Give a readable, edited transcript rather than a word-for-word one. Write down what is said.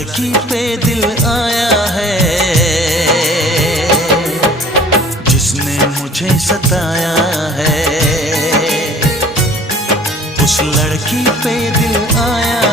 लड़की पे दिल आया है, जिसने मुझे सताया है। उस लड़की पे दिल आया